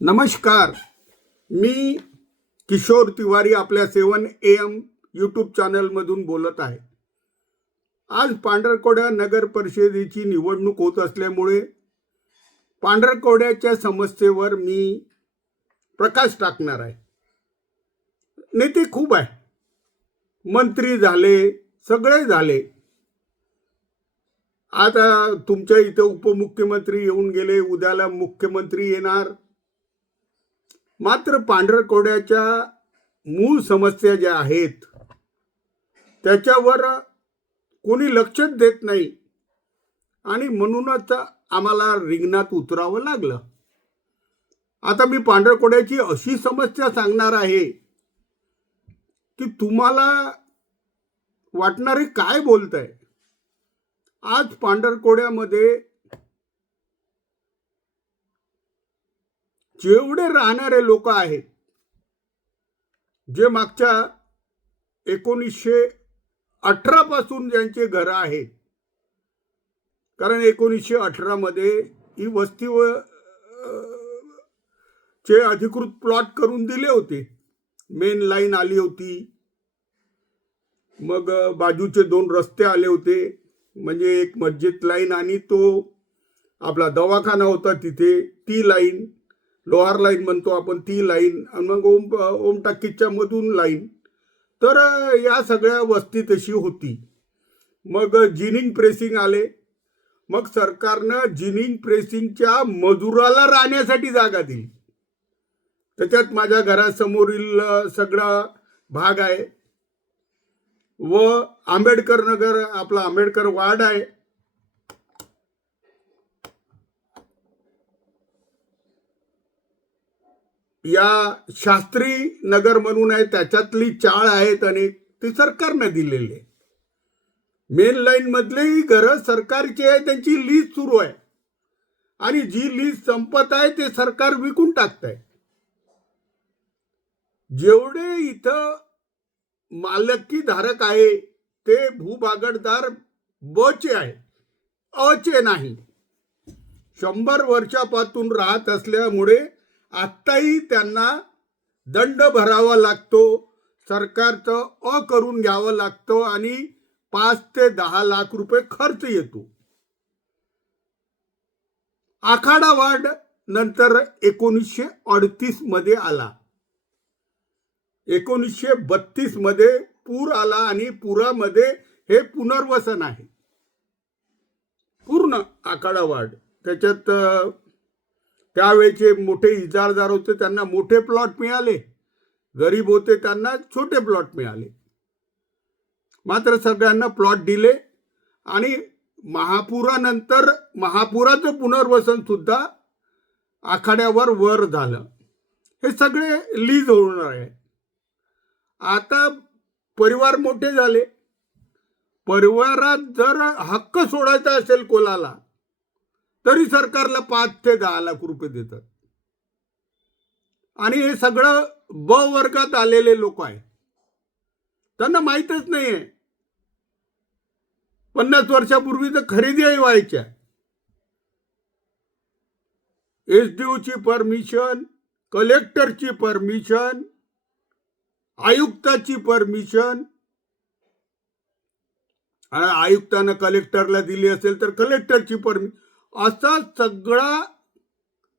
नमस्कार. मी किशोर तिवारी आपल्या सेवन A M YouTube चॅनलमधून बोलत आहे. आज पांढरकोड्या नगर परिषदेची निवडणूक होत असल्यामुळे पांढरकोड्याच्या समस्येवर मी प्रकाश टाकणार आहे. नेते खूप आहे. मंत्री झाले सगळे झाले. आता तुमच्या इथं उपमुख्यमंत्री येऊन गेले उद्याला मुख्यमंत्री येणार. मात्र पांढरकोड्याच्या मूळ समस्या ज्या आहेत त्याच्यावर कोणी लक्षच देत नाही. आणि म्हणूनच आम्हाला रिंगणात उतरावं लागलं. आता मी पांढरकोड्याची अशी समस्या सांगणार आहे की तुम्हाला वाटणारे काय बोलत आहे आज पांढरकोड्यामध्ये जेवढे राहणारे लोक आहेत जे मागच्या एकोणीसशे अठरा पासून ज्यांचे घरं आहेत कारण एकोणीसशे अठरामध्ये ही वस्ती व चे अधिकृत प्लॉट करून दिले होते. मेन लाईन आली होती. मग बाजूचे दोन रस्ते आले होते. म्हणजे एक मस्जिद लाईन आणि तो आपला दवाखाना होता तिथे ती लाईन. लोहार लाईन म्हणतो आपण ती लाईन. आणि मग ओम ओम टाकीच्या मधून लाईन. तर या सगळ्या वस्ती तशी होती. मग जिनिंग प्रेसिंग आले. मग सरकारनं जिनिंग प्रेसिंगच्या मजुराला राहण्यासाठी जागा दिली. त्याच्यात माझ्या घरासमोरील सगळा भाग आहे. व आंबेडकर नगर आपला आंबेडकर वार्ड आहे. या शास्त्री नगर म्हणून आहे त्याच्यातली चाळ आहेत अनेक ते सरकारने दिलेले मेन लाईन मधली घरं सरकारची आहे त्यांची लीज सुरू आहे. आणि जी लीज संपत आहे ते सरकार विकून टाकत आहे जेवढे इथं मालकी धारक आहे ते भूभागडदार बचे आहे अचे नाही. शंभर वर्षापासून राहत असल्यामुळे आत्ताही त्यांना दंड भरावा लागतो. सरकारचं अ करून घ्यावं लागतं आणि पाच ते दहा लाख रुपये खर्च येतो. आखाडा वार्ड नंतर एकोणीसशे अडतीसमध्ये आला. एकोणीसशे बत्तीसमध्ये पूर आला आणि पुरामध्ये हे पुनर्वसन आहे. पूर्ण आखाडा वार्ड. त्याच्यात त्यावेळेचे मोठे इजारदार होते त्यांना मोठे प्लॉट मिळाले. गरीब होते त्यांना छोटे प्लॉट मिळाले. मात्र सगळ्यांना प्लॉट दिले आणि महापुरानंतर महापुराचं पुनर्वसन सुद्धा आखाड्यावर वर झालं. हे सगळे लीज होणार आहे. आता परिवार मोठे झाले. परिवारात जर हक्क सोडायचा असेल कोणाला तरी सरकारला पाच ते दहा लाख रुपये देतात. आणि हे सगळं ब वर्गात आलेले लोक आहे त्यांना माहीतच नाहीये. पन्नास वर्षापूर्वी तर खरेदीही व्हायच्या. एस डी परमिशन कलेक्टरची परमिशन आयुक्ताची परमिशन. आयुक्तानं कलेक्टरला दिली असेल तर कलेक्टरची परमिशन. असा सगळा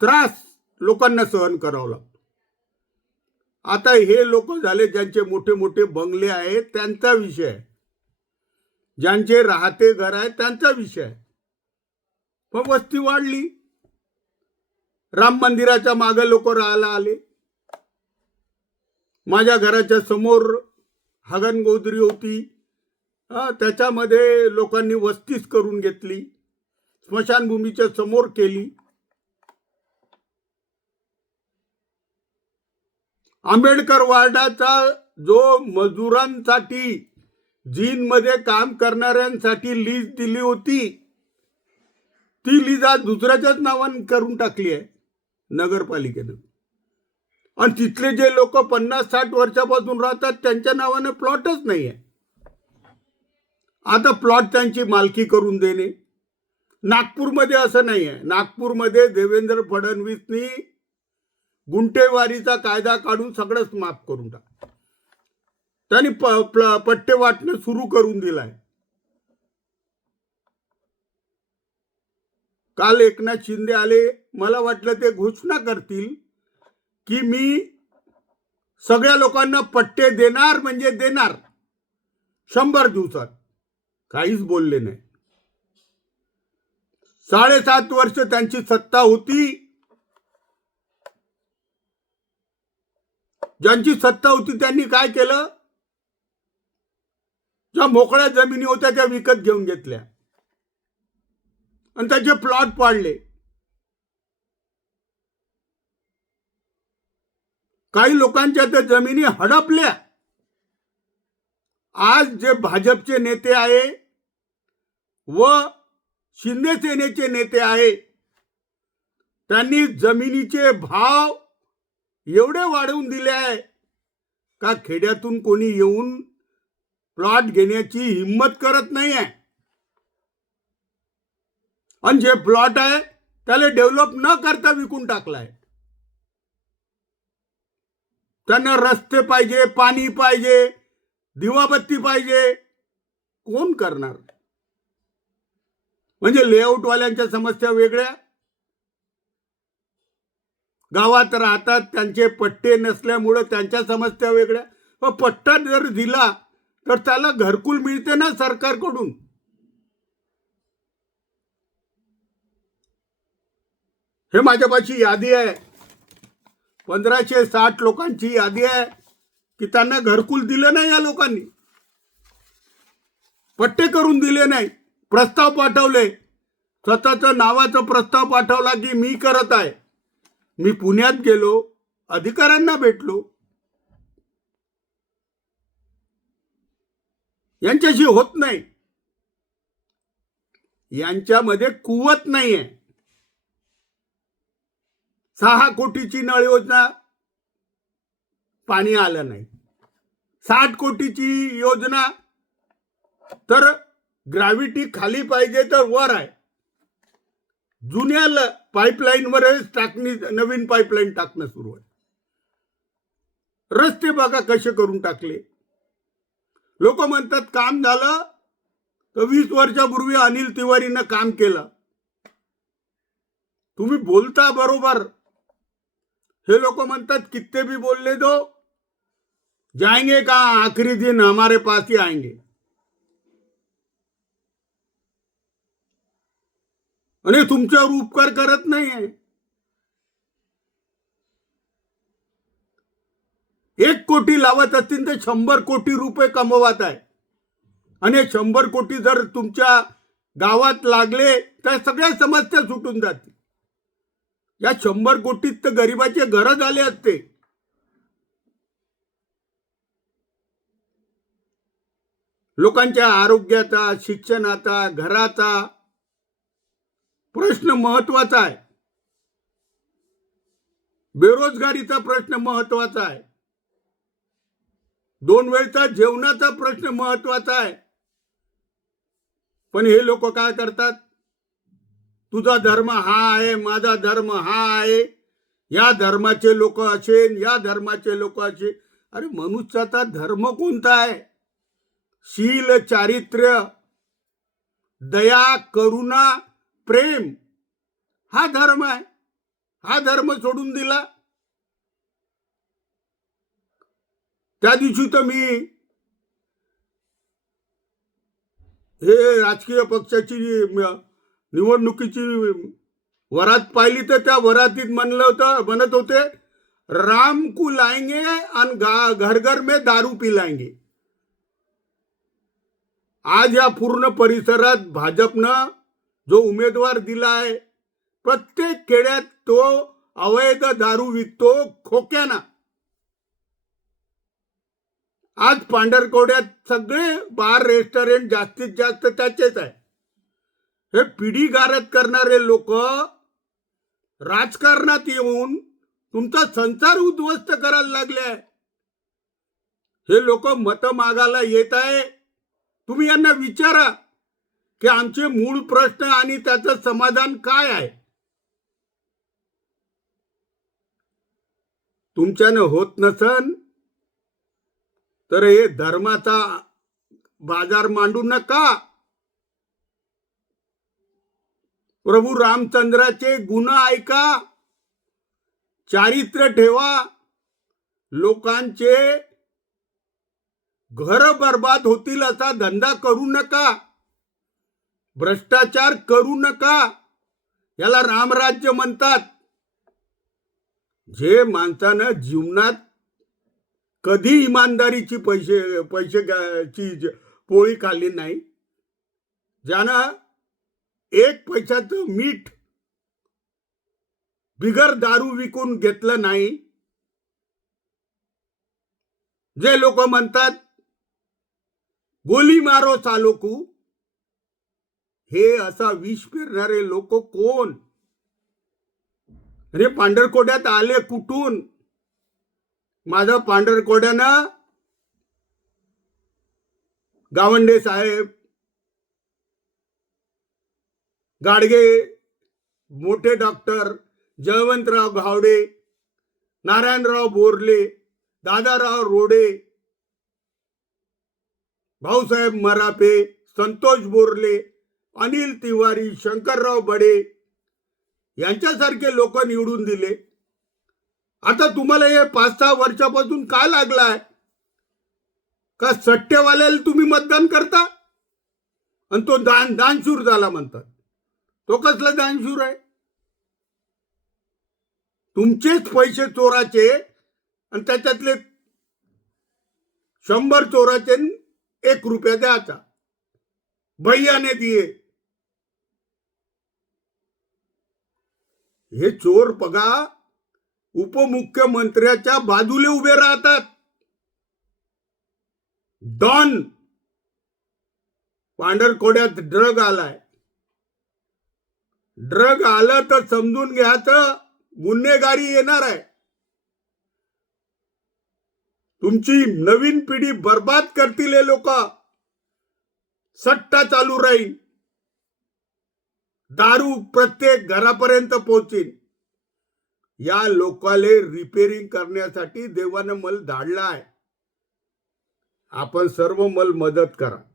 त्रास लोकांना सहन करावा लागतो. आता हे लोक झाले ज्यांचे मोठे मोठे बंगले आहेत त्यांचा विषय. आहे ज्यांचे राहते घर आहे त्यांचा विषय. आहे पण वस्ती वाढली. राम मंदिराच्या मागे लोक राहायला आले. माझ्या घराच्या समोर हगन गोदरी होती त्याच्यामध्ये लोकांनी वस्तीच करून घेतली. स्मशानभूमीच्या समोर केली. आंबेडकर वार्डाचा जो मजुरांसाठी जीनमध्ये काम करणाऱ्यांसाठी लीज दिली होती ती लीज आज दुसऱ्याच्याच नावाने करून टाकली आहे नगरपालिकेनं. आणि तिथले जे लोक पन्नास साठ वर्षापासून राहतात त्यांच्या नावाने प्लॉटच नाही आहे आता प्लॉट त्यांची मालकी करून देणे. नागपूरमध्ये असं नाही आहे. नागपूरमध्ये देवेंद्र फडणवीसनी गुंटेवारीचा कायदा काढून सगळंच माफ करून टाक त्यांनी प- पट्टे वाटणं सुरू करून दिलाय काल एकनाथ शिंदे आले. मला वाटलं ते घोषणा करतील की मी सगळ्या लोकांना पट्टे देणार म्हणजे देणार. शंभर दिवसात. काहीच बोलले नाही. साडेसात वर्ष त्यांची सत्ता होती. ज्यांची सत्ता होती त्यांनी काय केलं? ज्या मोकळ्या जमिनी होत्या त्या विकत घेऊन घेतल्या. आणि त्याचे प्लॉट पाडले. काही लोकांच्या त्या जमिनी हडपल्या. आज जे भाजपचे नेते आहे व शिंदे सेनेचे नेते आहे त्यांनी जमिनीचे भाव एवढे वाढवून दिले आहे का खेड्यातून कोणी येऊन प्लॉट घेण्याची हिंमत करत नाही आहे? आणि जे प्लॉट आहे त्याला डेव्हलप न करता विकून टाकलाय. त्यांना रस्ते पाहिजे पाणी पाहिजे दिवाबत्ती पाहिजे. कोण करणार? म्हणजे लेआउटवाल्यांच्या समस्या वेगळ्या. गावात राहतात त्यांचे पट्टे नसल्यामुळं त्यांच्या समस्या वेगळ्या. व पट्टा जर दिला तर त्याला घरकुल मिळते ना सरकारकडून? हे माझ्यापाशी यादी आहे. पंधराशे साठ लोकांची यादी आहे की त्यांना घरकुल दिलं नाही या लोकांनी. पट्टे करून दिले नाही प्रस्ताव पाठवले. स्वतःचं नावाचा प्रस्ताव पाठवला की मी करत आहे. मी पुण्यात गेलो अधिकाऱ्यांना भेटलो. यांच्याशी होत नाही. यांच्यामध्ये कुवत नाही आहे सहा कोटीची नळ योजना पाणी आलं नाही. साठ कोटीची योजना तर ग्रॅव्हिटी खाली पाहिजे तर वर आहे. जुन्या पाईपलाईनवरच टाकणी नवीन पाईपलाईन टाकणं सुरू आहे. रस्ते बघा कसे करून टाकले. लोक म्हणतात काम झालं तर वीस वर्षापूर्वी अनिल तिवारीनं काम केलं. तुम्ही बोलता बरोबर. हे लोक म्हणतात कित्ते भी बोलले दो जाएंगे का आखिरी दिन हमारे पास ही आएंगे? आणि तुमच्यावर उपकार करत नाहीये. एक कोटी लावत असतील तर शंभर कोटी रुपये कमवत आहे. आणि शंभर कोटी जर तुमच्या गावात लागले तर सगळ्या समस्या सुटून जातील. या शंभर कोटीत तर गरिबाचे घर झाले असते. लोकांच्या आरोग्याचा शिक्षणाचा घराचा प्रश्न महत्त्वाचा आहे. बेरोजगारीचा प्रश्न महत्त्वाचा आहे. दोन वेळचा जेवणाचा प्रश्न महत्त्वाचा आहे. पण हे लोक काय करतात? तुझा धर्म हा आहे माझा धर्म हा आहे. या धर्माचे लोक असे या धर्माचे लोक असे अरे मनुष्याचा धर्म कोणता आहे? शील चारित्र्य दया करुणा प्रेम. हा धर्म आहे. हा धर्म सोडून दिला. त्या दिवशी तर मी हे राजकीय पक्षाची निवडणुकीची वरात पाहिली तर त्या वरातीत म्हणलं होतं म्हणत होते राम को लाएंगे आणि घर घर में दारू पिलायंगे आज या पूर्ण परिसरात भाजपनं जो उमेदवार दिलाय प्रत्येक खेड्यात तो अवैध दारू विकतो खोक्याना. आज पांढरकवड्यात सगळे बार रेस्टॉरंट जास्तीत जास्त त्याचेच आहे. हे पिढी गारत करणारे लोक राजकारणात येऊन तुमचा संसार उद्ध्वस्त करायला लागले आहे. हे लोक मत मागायला येत आहे. तुम्ही यांना विचारा. की आमचे मूळ प्रश्न आणि त्याचं समाधान काय आहे? तुमच्यानं होत नसन तर हे धर्माचा बाजार मांडू नका. प्रभू रामचंद्राचे गुण ऐका चारित्र्य ठेवा लोकांचे घर बर्बाद होतील असा धंदा करू नका. भ्रष्टाचार करू नका. याला रामराज्य म्हणतात. जे माणसानं जीवनात कधी इमानदारीची पैसे पैसे ची पोळी खाल्ली नाही ज्यानं एक पैशाचं मीठ बिगर दारू विकून घेतलं नाही जे लोक म्हणतात गोली मारो चालोकू हे असा विष पेरणारे लोक कोण? अरे पांढरकोड्यात आले कुठून? माझा पांढरकोड्यानं गावंडे साहेब गाडगे मोठे डॉक्टर जयवंतराव घावडे नारायणराव बोरले दादाराव रोडे भाऊसाहेब मरापे संतोष बोरले अनिल तिवारी शंकरराव बडे यांच्यासारखे लोक निवडून दिले. आता तुम्हाला हे पाच सहा वर्षापासून काय लागलाय? का सट्टेवाल्याला तुम्ही मतदान करता? आणि तो दान दानशूर झाला म्हणतात. तो कसला दानशूर आहे? तुमचेच पैसे चोराचे आणि त्याच्यातले शंभर चोराचे एक रुपया द्यायचा. भैयाने दिये. हे चोर बघा उपमुख्यमंत्र्याच्या बाजूले उभे राहतात. डॉन पांढरकोड्यात ड्रग आलाय. ड्रग आलं तर समजून घ्यायचं गुन्हेगारी येणार आहे. तुमची नवीन पिढी बर्बाद करतील हे लोक. सट्टा चालू राहील. दारू प्रत्येक घरापर्यंत पोहोचेन या लोकाले रिपेरिंग करण्यासाठी देवानं मल धाडला आहे. आपण सर्व मल मदत करा.